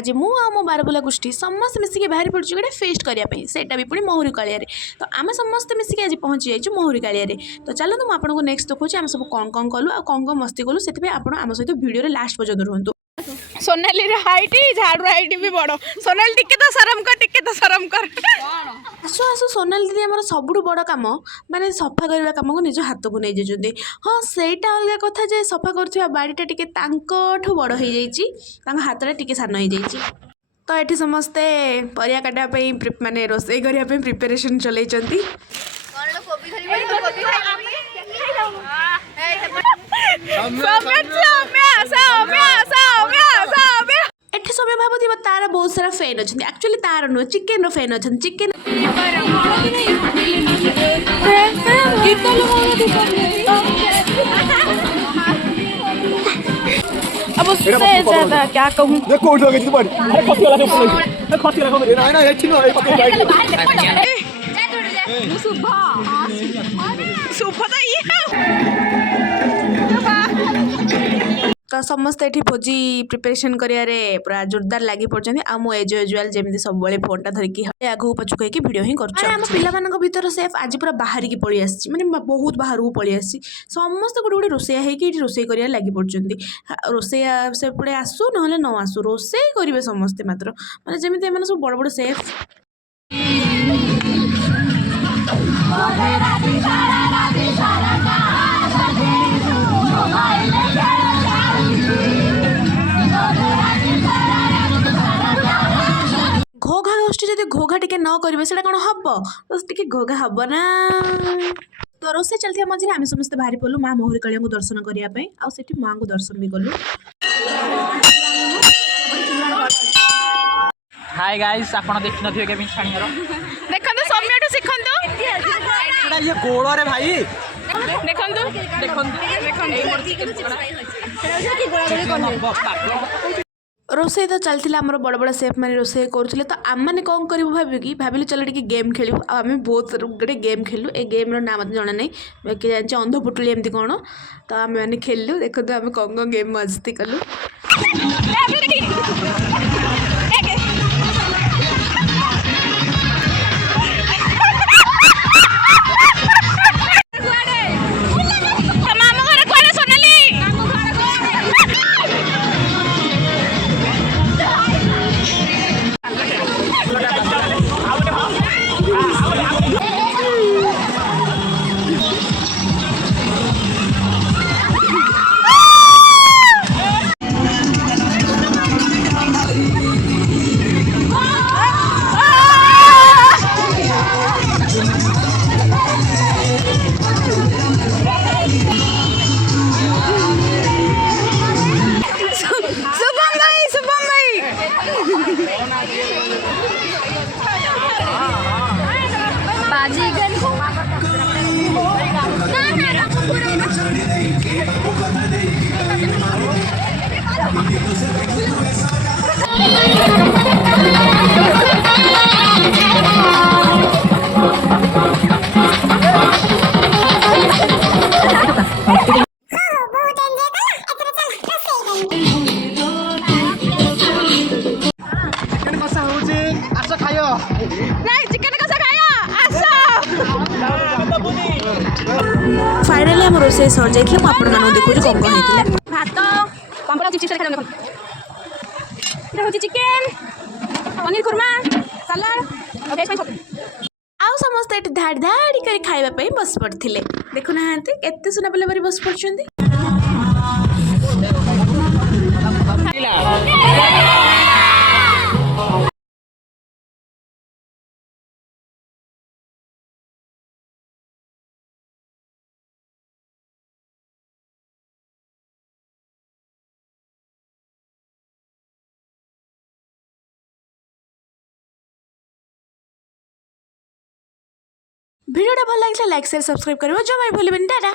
आज मु आ मो बारबुला गोष्ठी समस्त मिसिक बाहरी पड़ू गोटे फेस्ट करने सेटा भी पुणी महुरी कालिया तो आम समस्त मिसिक आज पहुँची जाइए महुरी कालिया तो चलते मुझे आपको नेक्स्ट देखुची आम सब कौन कौन कलु आ कौन कौन मस्ती कलु से आम सहित भिडियो लास्ट पर्यंत रुहतु। सोनाली हाइट झाड़ू हाइट भी बड़ सोनाली टिके तो शरम कर टिके तो शरम कर आसु आसु सोनाली दीदी आम सब बड़ कम माने सफा करने कम को निज हाथ को नहीं जाइए। हाँ सेटा अलग कथा जे सफा कर बाड़ीटा टिके तांकठू बड़ हो जाइए हाथटा टिके सान हो जाइए। तो ये समस्ते परिया काटापी माने रोषे करने प्रिपेरेसन चलती एठी समय भावुथिबा तार बहुत सारा फैन अच्छा एक्चुअली तार नुह चिकेन फैन अच्छा चिकेन अब उससे ज्यादा क्या कहूँ देखो उठ गई तुम्हारी अरे खसी वाला से खसी वाला को ना ये छिनो ये पत्ते साइड सुबह तो ये तो समस्त ये भोजी प्रिपेरेसन करियारे पूरा जोरदार लगी पड़ते आम एज यूजुआल जमी सब फोनटा धरिकी आगू पछुक भिडियो ही कर पिला भर सेफ आज पूरा बाहर की पलि आसी मैंने बहुत बाहर को पलि आसी समस्त गोटे गोटे रोसैया होगी रोसे कर लगी पड़ते रोसैया से पड़े आसू ना न आसू रोसे करेंगे समस्ते मात्र माने जमी सब बड़ बड़ सेफ घोघा गोष्ठी जब घोघा टिके न करेंगे से कौन हम तो टे घोघा हम ना। तो रोसे चलती मझे आम समस्त बाहरी पलु माँ महुरी कालिया को दर्शन करने आठी माँ को दर्शन भी कलु। हाय गाइस आपण देखि नथियो केबी छाणीर देखंतु सौम्यटू सिखंतु ये गोड़ रे भाई देखंतु रोसे तो चलता आम बड़ बड़ सेफ मैंने रोसे करुले तो आम मैंने कौन करूँ भाविलु चलो टे गेम खेलु आम बहुत गोटे गेम खेलु ए गेम ना मत जना नहीं कि जान अंध पुटुली एमती कौन तो आम मैंने खेलु देखो आम कौन कौन गेम मस्ती कलु। फाइनाली आम रोसे सर जाइए मुझे देखो कौन कौन होता भात पापड़ चिप्स खाई देखो चिकेन पनीर खुरमा सलाड वेज छतु आउ समस्त ये धाड़ी धाड़ी कर खावाई बस पड़ते देखुना केते सुना पिला परी बस पड़ते भिडियोटा भल लगे लाइक शेयर सब्सक्राइब करेंगे जमा भूलें टाटा।